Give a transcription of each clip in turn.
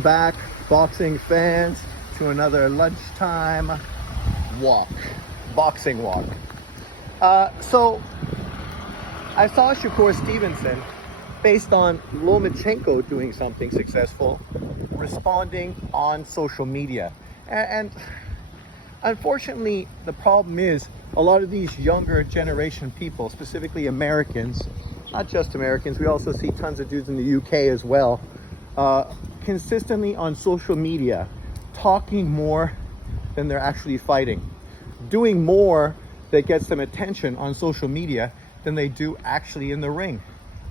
Back, boxing fans, to another lunchtime walk, boxing walk. So I saw Shakur Stevenson, based on Lomachenko doing something successful, responding on social media. And unfortunately, the problem is a lot of these younger generation people, specifically Americans, not just Americans, we also see tons of dudes in the UK as well, consistently on social media, talking more than they're actually fighting, doing more that gets them attention on social media than they do actually in the ring.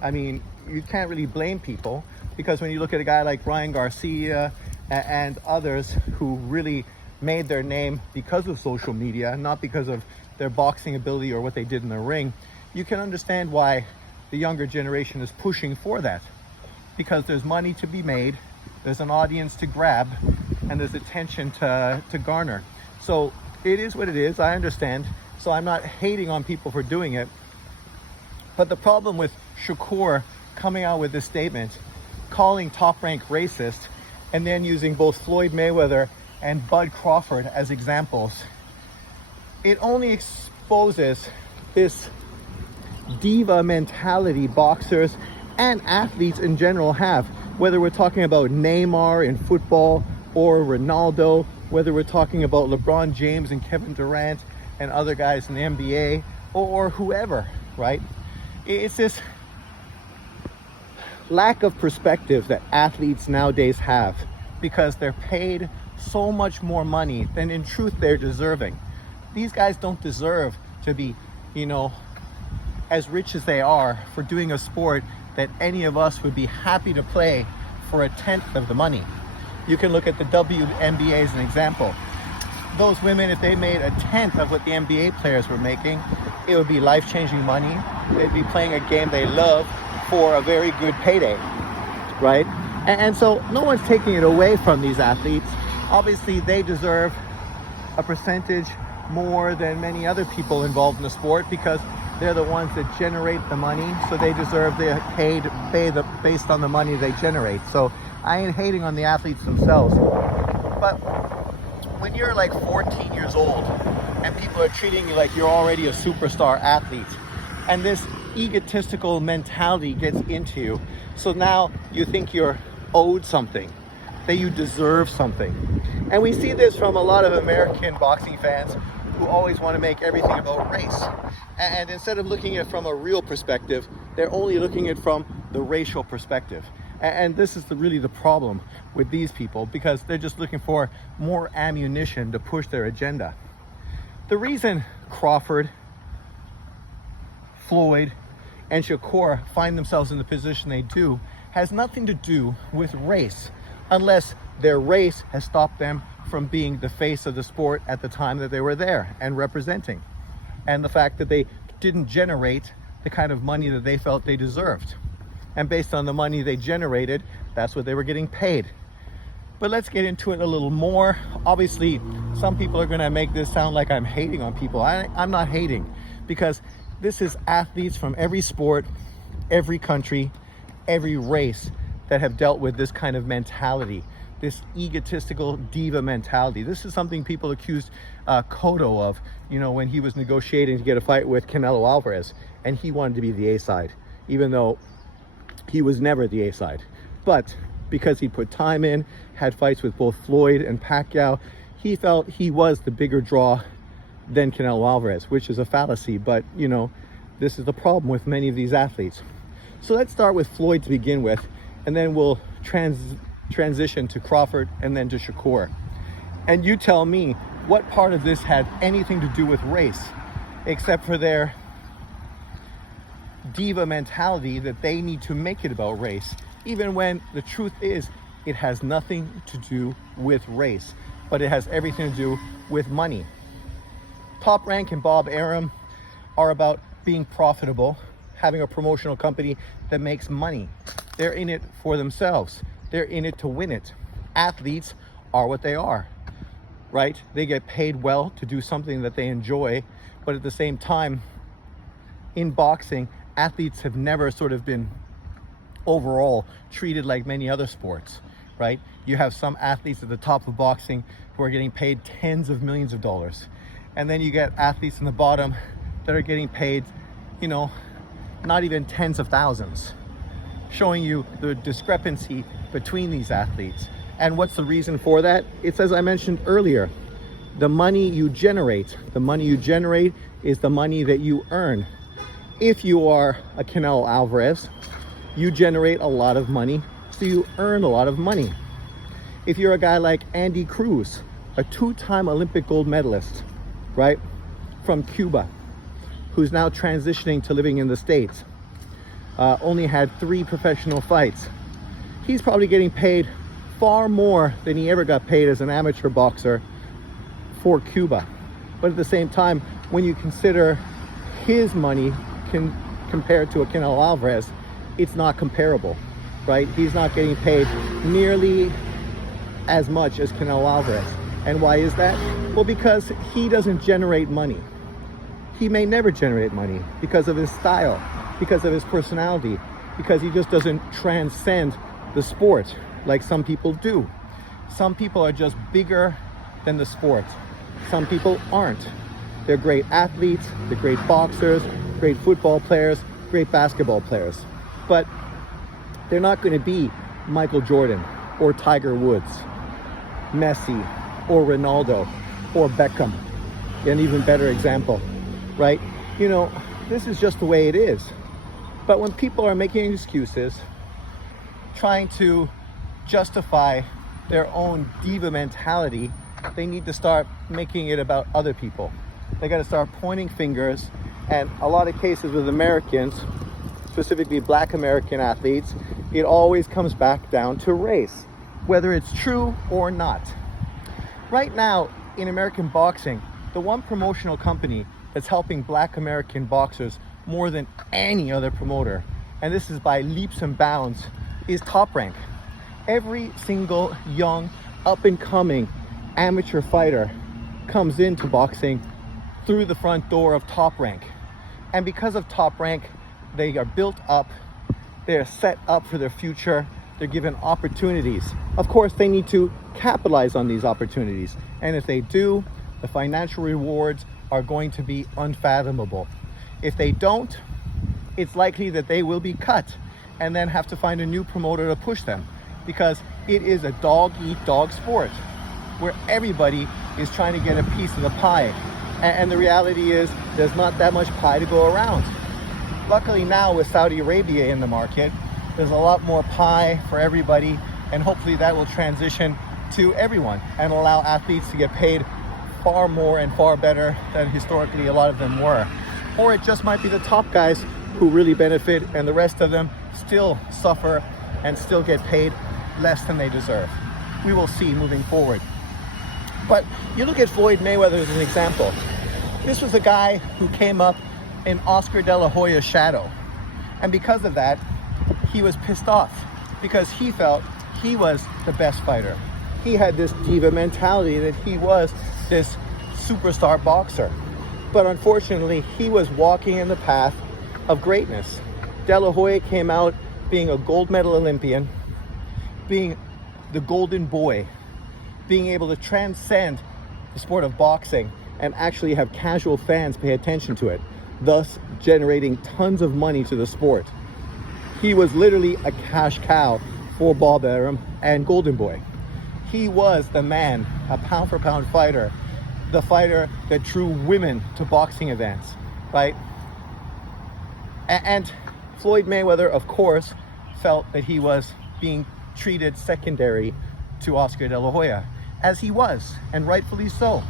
I mean, you can't really blame people, because when you look at a guy like Ryan Garcia and others who really made their name because of social media, not because of their boxing ability or what they did in the ring, you can understand why the younger generation is pushing for that, because there's money to be made, there's an audience to grab, and there's attention to garner. So it is what it is, I understand. So I'm not hating on people for doing it. But the problem with Shakur coming out with this statement, calling Top Rank racist, and then using both Floyd Mayweather and Bud Crawford as examples, it only exposes this diva mentality boxers and athletes in general have. Whether we're talking about Neymar in football or Ronaldo, whether we're talking about LeBron James and Kevin Durant and other guys in the NBA, or whoever, right? It's this lack of perspective that athletes nowadays have, because they're paid so much more money than in truth they're deserving. These guys don't deserve to be, as rich as they are for doing a sport that any of us would be happy to play for a tenth of the money. You can look at the WNBA as an example. Those women, if they made a tenth of what the NBA players were making, it would be life-changing money. They'd be playing a game they love for a very good payday, right? And so no one's taking it away from these athletes. Obviously, they deserve a percentage more than many other people involved in the sport, because they're the ones that generate the money, so they deserve the based on the money they generate. So I ain't hating on the athletes themselves. But when you're like 14 years old and people are treating you like you're already a superstar athlete, and this egotistical mentality gets into you, so now you think you're owed something, that you deserve something. And we see this from a lot of American boxing fans who always want to make everything about race. And instead of looking at it from a real perspective, they're only looking at it from the racial perspective. And this is really the problem with these people, because they're just looking for more ammunition to push their agenda. The reason Crawford, Floyd, and Shakur find themselves in the position they do has nothing to do with race, unless their race has stopped them from being the face of the sport at the time that they were there and representing, and the fact that they didn't generate the kind of money that they felt they deserved. And based on the money they generated, that's what they were getting paid. But let's get into it a little more. Obviously, some people are going to make this sound like I'm hating on people. I'm not hating, because this is athletes from every sport, every country, every race that have dealt with this kind of mentality, this egotistical diva mentality. This is something people accused Cotto of, when he was negotiating to get a fight with Canelo Alvarez, and he wanted to be the A side, even though he was never the A side. But because he put time in, had fights with both Floyd and Pacquiao, he felt he was the bigger draw than Canelo Alvarez, which is a fallacy. But this is the problem with many of these athletes. So let's start with Floyd to begin with, and then we'll transition to Crawford and then to Shakur. And you tell me what part of this had anything to do with race, except for their diva mentality that they need to make it about race, even when the truth is it has nothing to do with race, but it has everything to do with money. Top Rank and Bob Arum are about being profitable, having a promotional company that makes money. They're in it for themselves. They're in it to win it. Athletes are what they are, right? They get paid well to do something that they enjoy, but at the same time, in boxing, athletes have never sort of been overall treated like many other sports, right? You have some athletes at the top of boxing who are getting paid tens of millions of dollars. And then you get athletes in the bottom that are getting paid, you know, not even tens of thousands, showing you the discrepancy between these athletes. And what's the reason for that? It's, as I mentioned earlier, the money you generate. The money you generate is the money that you earn. If you are a Canelo Alvarez, you generate a lot of money, so you earn a lot of money. If you're a guy like Andy Cruz, a two-time Olympic gold medalist, right, from Cuba, who's now transitioning to living in the States, only had 3 professional fights. He's probably getting paid far more than he ever got paid as an amateur boxer for Cuba. But at the same time, when you consider his money compared to a Canelo Alvarez, it's not comparable, right? He's not getting paid nearly as much as Canelo Alvarez. And why is that? Well, because he doesn't generate money. He may never generate money because of his style, because of his personality, because he just doesn't transcend the sport like some people do. Some people are just bigger than the sport. Some people aren't. They're great athletes, they're great boxers, great football players, great basketball players. But they're not going to be Michael Jordan or Tiger Woods, Messi or Ronaldo or Beckham. An even better example, right? You know, this is just the way it is. But when people are making excuses, trying to justify their own diva mentality, they need to start making it about other people. They got to start pointing fingers. And a lot of cases with Americans, specifically Black American athletes, it always comes back down to race, whether it's true or not. Right now in American boxing, the one promotional company that's helping Black American boxers more than any other promoter, and this is by leaps and bounds, is Top Rank. Every single young, up-and-coming amateur fighter comes into boxing through the front door of Top Rank. And because of Top Rank, they are built up, they're set up for their future, they're given opportunities. Of course, they need to capitalize on these opportunities. And if they do, the financial rewards are going to be unfathomable. If they don't, it's likely that they will be cut and then have to find a new promoter to push them, because it is a dog-eat-dog sport where everybody is trying to get a piece of the pie. And the reality is there's not that much pie to go around. Luckily now, with Saudi Arabia in the market, there's a lot more pie for everybody, and hopefully that will transition to everyone and allow athletes to get paid far more and far better than historically a lot of them were. Or it just might be the top guys who really benefit, and the rest of them still suffer and still get paid less than they deserve. We will see moving forward. But you look at Floyd Mayweather as an example. This was a guy who came up in Oscar De La Hoya's shadow. And because of that, he was pissed off because he felt he was the best fighter. He had this diva mentality that he was this superstar boxer. But unfortunately, he was walking in the path of greatness. De La Hoya came out being a gold medal Olympian, being the golden boy, being able to transcend the sport of boxing and actually have casual fans pay attention to it, thus generating tons of money to the sport. He was literally a cash cow for Bob Arum and Golden Boy. He was the man, a pound for pound fighter, the fighter that drew women to boxing events, right? And Floyd Mayweather, of course, felt that he was being treated secondary to Oscar De La Hoya, as he was, and rightfully so,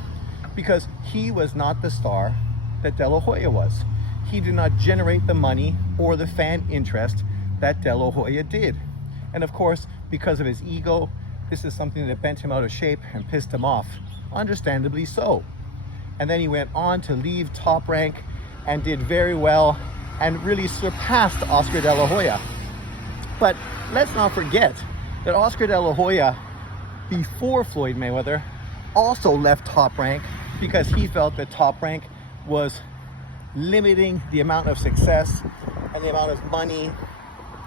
because he was not the star that De La Hoya was. He did not generate the money or the fan interest that De La Hoya did. And of course, because of his ego, this is something that bent him out of shape and pissed him off, understandably so. And then he went on to leave Top Rank and did very well and really surpassed Oscar De La Hoya. But let's not forget that Oscar De La Hoya, before Floyd Mayweather, also left Top Rank because he felt that Top Rank was limiting the amount of success and the amount of money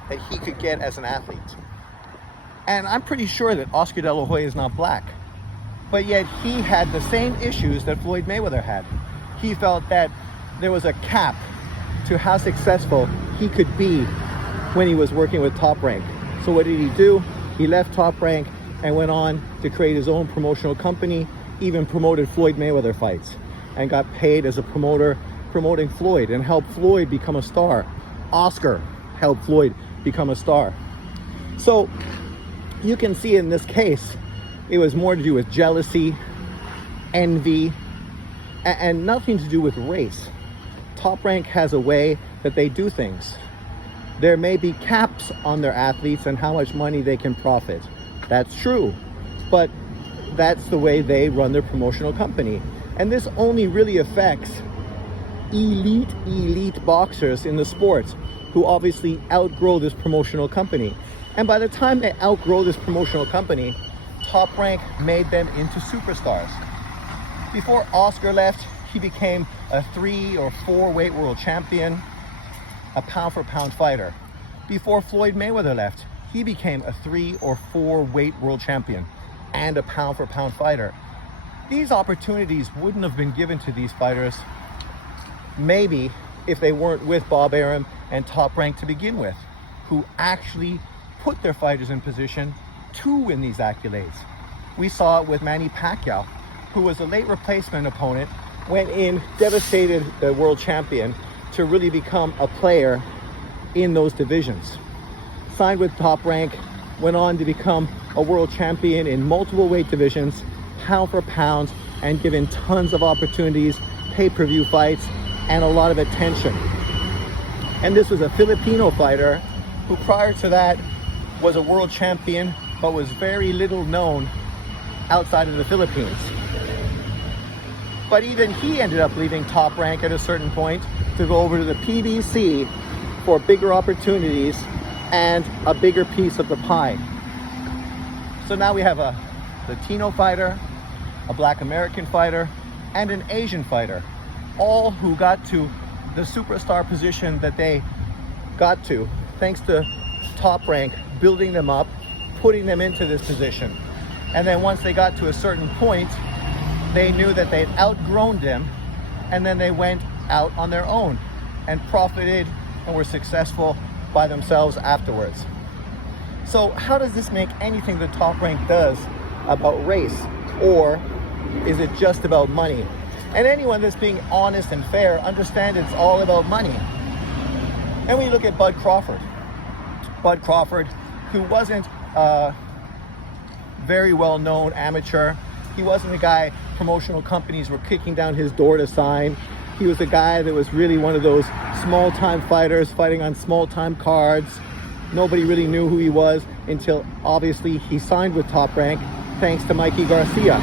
that he could get as an athlete. And I'm pretty sure that Oscar De La Hoya is not black. But yet he had the same issues that Floyd Mayweather had. He felt that there was a cap to how successful he could be when he was working with Top Rank. So what did he do? He left Top Rank and went on to create his own promotional company, even promoted Floyd Mayweather fights, and got paid as a promoter promoting Floyd and helped Floyd become a star. Oscar helped Floyd become a star. So you can see in this case, it was more to do with jealousy, envy, and nothing to do with race. Top Rank has a way that they do things. There may be caps on their athletes and how much money they can profit. That's true, but that's the way they run their promotional company. And this only really affects elite boxers in the sports who obviously outgrow this promotional company. And by the time they outgrow this promotional company, Top Rank made them into superstars. Before Oscar left, he became a 3 or 4 weight world champion, a pound for pound fighter. Before Floyd Mayweather left, he became a 3 or 4 weight world champion and a pound for pound fighter. These opportunities wouldn't have been given to these fighters maybe if they weren't with Bob Arum and Top Rank to begin with, who actually put their fighters in position to win these accolades. We saw it with Manny Pacquiao, who was a late replacement opponent, went in, devastated the world champion to really become a player in those divisions. Signed with Top Rank, went on to become a world champion in multiple weight divisions, pound for pound, and given tons of opportunities, pay-per-view fights, and a lot of attention. And this was a Filipino fighter who prior to that was a world champion, but was very little known outside of the Philippines. But even he ended up leaving Top Rank at a certain point to go over to the PBC for bigger opportunities and a bigger piece of the pie. So now we have a Latino fighter, a Black American fighter, and an Asian fighter, all who got to the superstar position that they got to thanks to Top Rank building them up, putting them into this position. And then once they got to a certain point, they knew that they'd outgrown them, and then they went out on their own and profited and were successful by themselves afterwards. So how does this make anything that Top Rank does about race, or is it just about money? And anyone that's being honest and fair understands it's all about money. And we look at Bud Crawford, who wasn't a very well-known amateur. He wasn't a guy promotional companies were kicking down his door to sign. He was a guy that was really one of those small-time fighters fighting on small-time cards. Nobody really knew who he was until obviously he signed with Top Rank thanks to Mikey Garcia.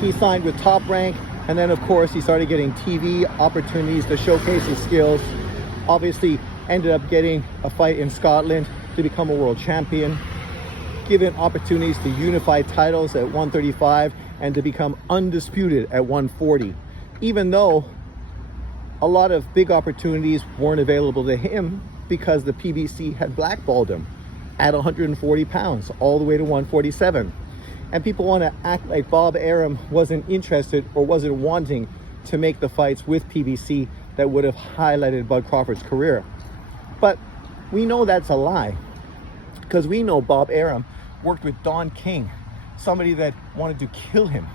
He signed with Top Rank, and then of course he started getting TV opportunities to showcase his skills. Obviously ended up getting a fight in Scotland to become a world champion, given opportunities to unify titles at 135 and to become undisputed at 140, even though a lot of big opportunities weren't available to him because the PBC had blackballed him at 140 pounds all the way to 147. And people want to act like Bob Arum wasn't interested or wasn't wanting to make the fights with PBC that would have highlighted Bud Crawford's career. But we know that's a lie, because we know Bob Arum worked with Don King, somebody that wanted to kill him.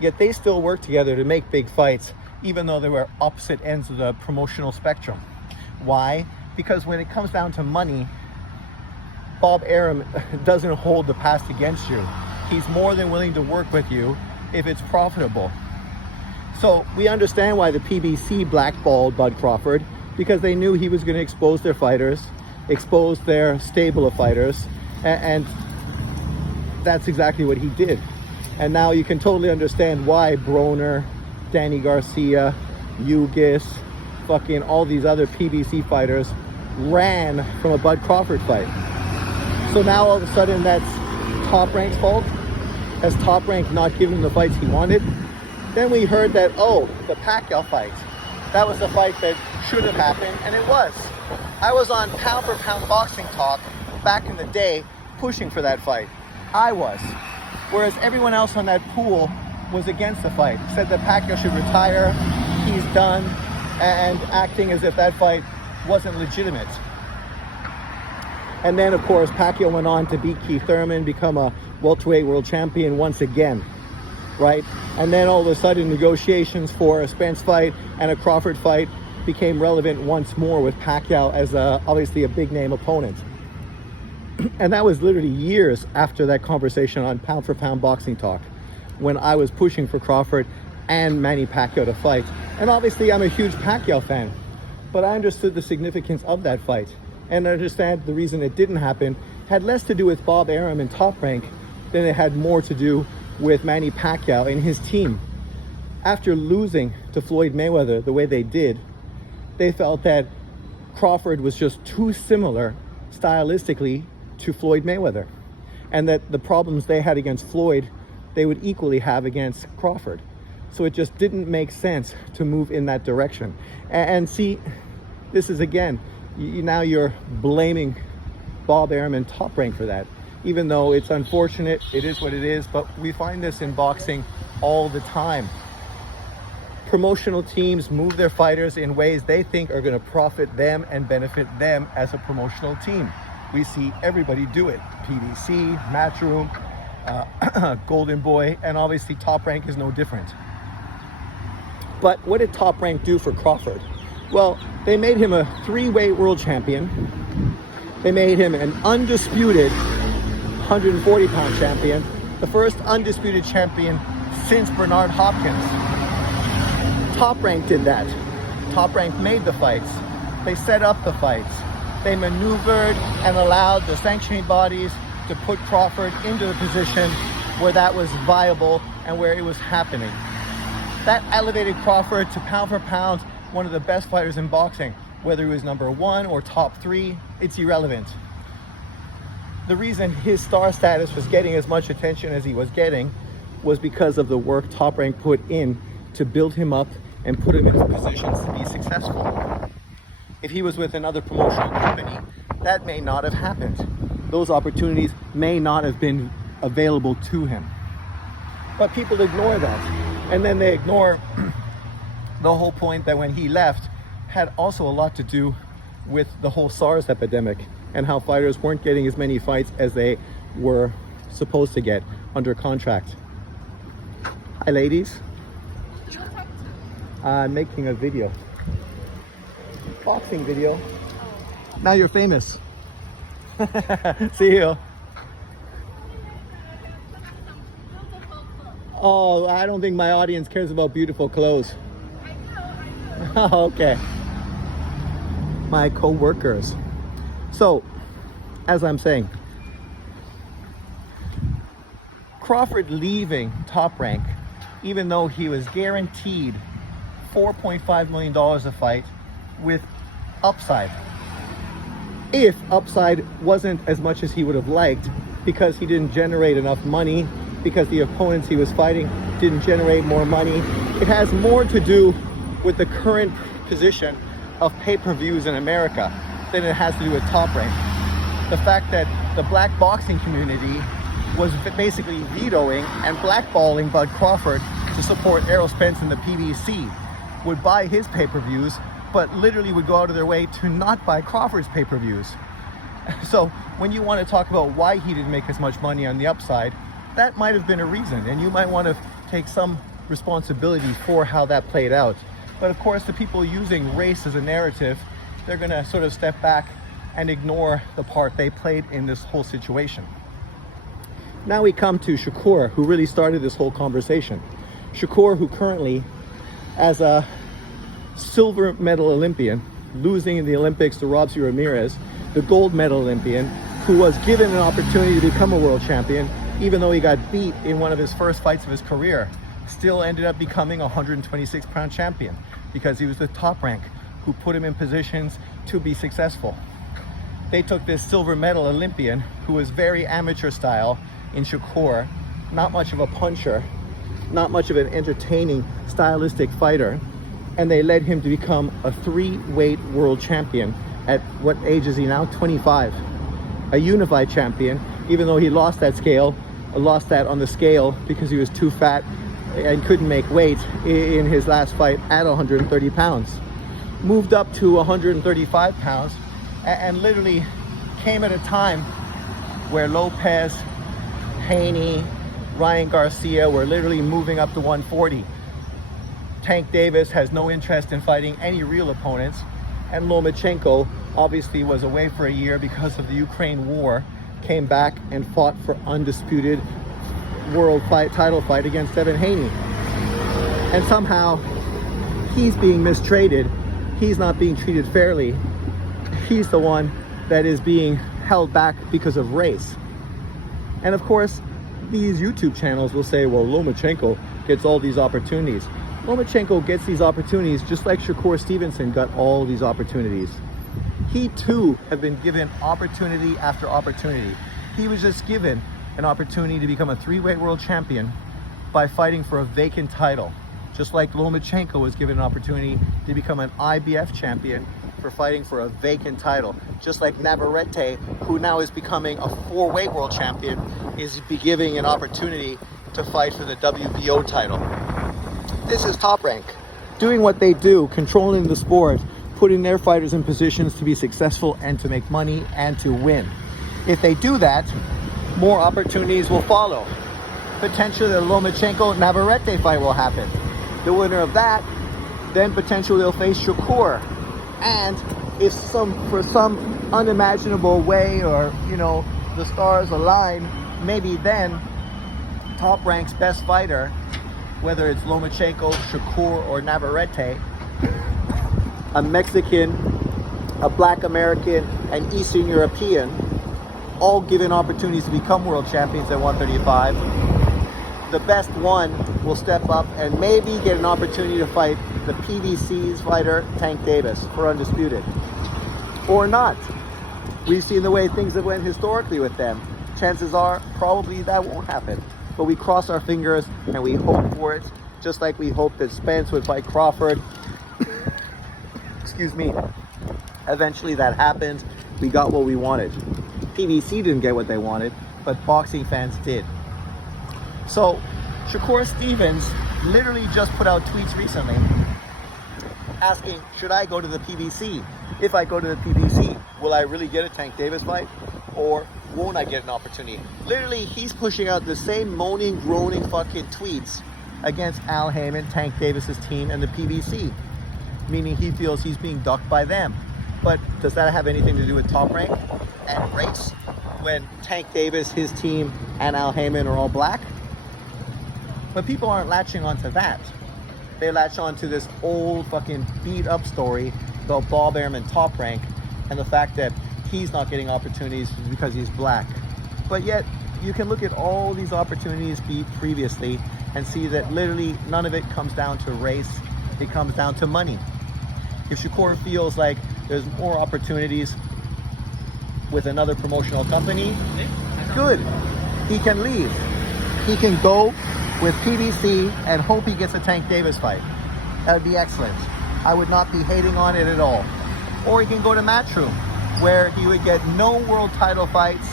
Yet they still worked together to make big fights, even though they were opposite ends of the promotional spectrum. Why? Because when it comes down to money, Bob Arum doesn't hold the past against you. He's more than willing to work with you if it's profitable. So we understand why the PBC blackballed Bud Crawford, because they knew he was going to expose their fighters, expose their stable of fighters, and that's exactly what he did. And now you can totally understand why Broner, Danny Garcia, Ugis, fucking all these other PBC fighters ran from a Bud Crawford fight. So now all of a sudden that's Top Rank's fault? Has Top Rank not given him the fights he wanted? Then we heard that, oh, the Pacquiao fight, that was the fight that should have happened, and it was. I was on Pound for Pound Boxing Talk back in the day pushing for that fight. I was. Whereas everyone else on that pool was against the fight, said that Pacquiao should retire, he's done, and acting as if that fight wasn't legitimate. And then, of course, Pacquiao went on to beat Keith Thurman, become a welterweight world champion once again, right? And then all of a sudden, negotiations for a Spence fight and a Crawford fight became relevant once more with Pacquiao as obviously a big name opponent. And that was literally years after that conversation on Pound for Pound Boxing Talk, when I was pushing for Crawford and Manny Pacquiao to fight. And obviously I'm a huge Pacquiao fan, but I understood the significance of that fight. And I understand the reason it didn't happen had less to do with Bob Arum and Top Rank than it had more to do with Manny Pacquiao and his team. After losing to Floyd Mayweather the way they did, they felt that Crawford was just too similar stylistically to Floyd Mayweather, and that the problems they had against Floyd, they would equally have against Crawford. So it just didn't make sense to move in that direction. And see, this is again, now you're blaming Bob Arum and Top Rank for that, even though it's unfortunate, it is what it is, but we find this in boxing all the time. Promotional teams move their fighters in ways they think are going to profit them and benefit them as a promotional team. We see everybody do it. PDC, Matchroom, Golden Boy, and obviously Top Rank is no different. But what did Top Rank do for Crawford? Well, they made him a 3-weight world champion. They made him an undisputed 140-pound champion, the first undisputed champion since Bernard Hopkins. Top Rank did that. Top Rank made the fights. They set up the fights. They maneuvered and allowed the sanctioning bodies to put Crawford into the position where that was viable and where it was happening. That elevated Crawford to pound for pound one of the best fighters in boxing. Whether he was number 1 or top 3, it's irrelevant. The reason his star status was getting as much attention as he was getting was because of the work Top Rank put in to build him up and put him in positions to be successful. If he was with another promotional company, that may not have happened. Those opportunities may not have been available to him. But people ignore that. And then they ignore the whole point that when he left had also a lot to do with the whole SARS epidemic and how fighters weren't getting as many fights as they were supposed to get under contract. Hi ladies. I'm making a video. Boxing video. Now you're famous. See you. Oh, I don't think my audience cares about beautiful clothes. Oh, okay. My co-workers. So, as I'm saying, Crawford leaving Top Rank, even though he was guaranteed $4.5 million a fight with upside. If upside wasn't as much as he would have liked because he didn't generate enough money, because the opponents he was fighting didn't generate more money, it has more to do with the current position of pay-per-views in America than it has to do with Top Rank. The fact that the black boxing community was basically vetoing and blackballing Bud Crawford to support Errol Spence and the PBC, would buy his pay-per-views, but literally would go out of their way to not buy Crawford's pay-per-views. So when you want to talk about why he didn't make as much money on the upside, that might have been a reason, and you might want to take some responsibility for how that played out. But of course, the people using race as a narrative, they're going to sort of step back and ignore the part they played in this whole situation. Now we come to Shakur, who really started this whole conversation. Shakur, who currently, as a silver medal Olympian, losing in the Olympics to Robsy Ramirez, the gold medal Olympian, who was given an opportunity to become a world champion, even though he got beat in one of his first fights of his career, still ended up becoming a 126-pound champion because he was the Top Rank who put him in positions to be successful. They took this silver medal Olympian who was very amateur style in Shakur, not much of a puncher, not much of an entertaining stylistic fighter, and they led him to become a 3-weight world champion at what age is he now? 25. A unified champion even though he lost that on the scale because he was too fat and couldn't make weight in his last fight at 130 pounds. Moved up to 135 pounds and literally came at a time where Lopez, Haney, Ryan Garcia were literally moving up to 140. Tank Davis has no interest in fighting any real opponents, and Lomachenko obviously was away for a year because of the Ukraine war, came back and fought for undisputed world title fight against Devin Haney. And somehow he's being mistreated. He's not being treated fairly. He's the one that is being held back because of race. And of course, these YouTube channels will say, well, Lomachenko gets all these opportunities. Lomachenko gets these opportunities just like Shakur Stevenson got all these opportunities. He too have been given opportunity after opportunity. He was just given an opportunity to become a three-weight world champion by fighting for a vacant title. Just like Lomachenko was given an opportunity to become an IBF champion for fighting for a vacant title. Just like Navarrete, who now is becoming a four-weight world champion, is be giving an opportunity to fight for the WBO title. This is Top Rank, doing what they do, controlling the sport, putting their fighters in positions to be successful and to make money and to win. If they do that, more opportunities will follow. Potentially the Lomachenko-Navarrete fight will happen. The winner of that, then potentially they'll face Shakur. And if for some unimaginable way, or the stars align, maybe then Top Rank's best fighter, whether it's Lomachenko, Shakur, or Navarrete, a Mexican, a Black American, and Eastern European, all given opportunities to become world champions at 135. The best one will step up and maybe get an opportunity to fight the PBC's fighter, Tank Davis, for undisputed. Or not. We've seen the way things have went historically with them. Chances are, probably that won't happen. But we cross our fingers and we hope for it, just like we hoped that Spence would fight Crawford. Excuse me. Eventually that happened. We got what we wanted. PBC didn't get what they wanted, but boxing fans did. So, Shakur Stevens literally just put out tweets recently asking, should I go to the PBC? If I go to the PBC, will I really get a Tank Davis fight? Or won't I get an opportunity? Literally, he's pushing out the same moaning, groaning fucking tweets against Al Heyman, Tank Davis's team, and the PBC. Meaning he feels he's being ducked by them. But does that have anything to do with Top Rank and race when Tank Davis, his team, and Al Heyman are all black? But people aren't latching onto that. They latch onto this old fucking beat up story about Bob Arum Top Rank and the fact that he's not getting opportunities because he's black. But yet, you can look at all these opportunities beat previously and see that literally none of it comes down to race. It comes down to money. If Shakur feels like there's more opportunities with another promotional company, good. He can leave. He can go with PBC and hope he gets a Tank Davis fight. That would be excellent. I would not be hating on it at all. Or he can go to Matchroom, where he would get no world title fights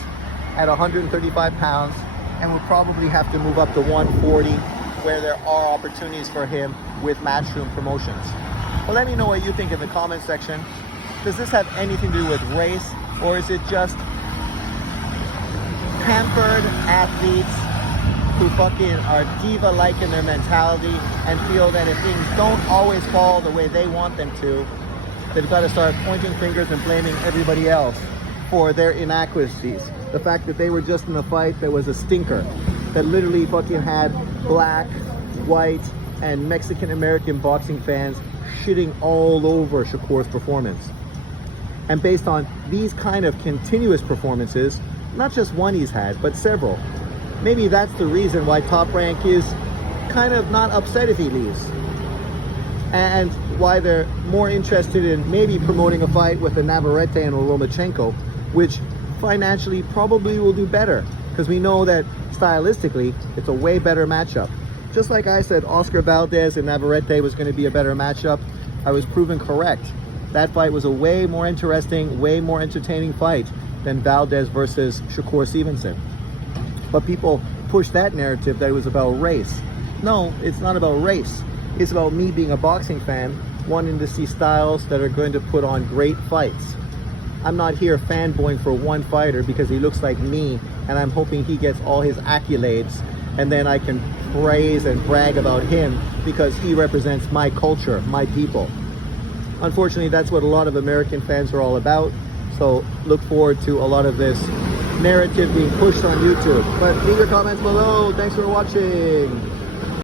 at 135 pounds and would probably have to move up to 140, where there are opportunities for him with Matchroom promotions. Well, let me know what you think in the comment section. Does this have anything to do with race, or is it just pampered athletes who fucking are diva-like in their mentality and feel that if things don't always fall the way they want them to, they've got to start pointing fingers and blaming everybody else for their inadequacies. The fact that they were just in a fight that was a stinker, that literally fucking had black, white, and Mexican-American boxing fans shitting all over Shakur's performance. And based on these kind of continuous performances, not just one he's had, but several, maybe that's the reason why Top Rank is kind of not upset if he leaves. And why they're more interested in maybe promoting a fight with a Navarrete and a Lomachenko, which financially probably will do better, because we know that stylistically, it's a way better matchup. Just like I said, Oscar Valdez and Navarrete was going to be a better matchup, I was proven correct. That fight was a way more interesting, way more entertaining fight. than Valdez versus Shakur Stevenson. But people push that narrative that it was about race. No, it's not about race. It's about me being a boxing fan, wanting to see styles that are going to put on great fights. I'm not here fanboying for one fighter because he looks like me and I'm hoping he gets all his accolades and then I can praise and brag about him because he represents my culture, my people. Unfortunately, that's what a lot of American fans are all about. So look forward to a lot of this narrative being pushed on YouTube. But leave your comments below. Thanks for watching.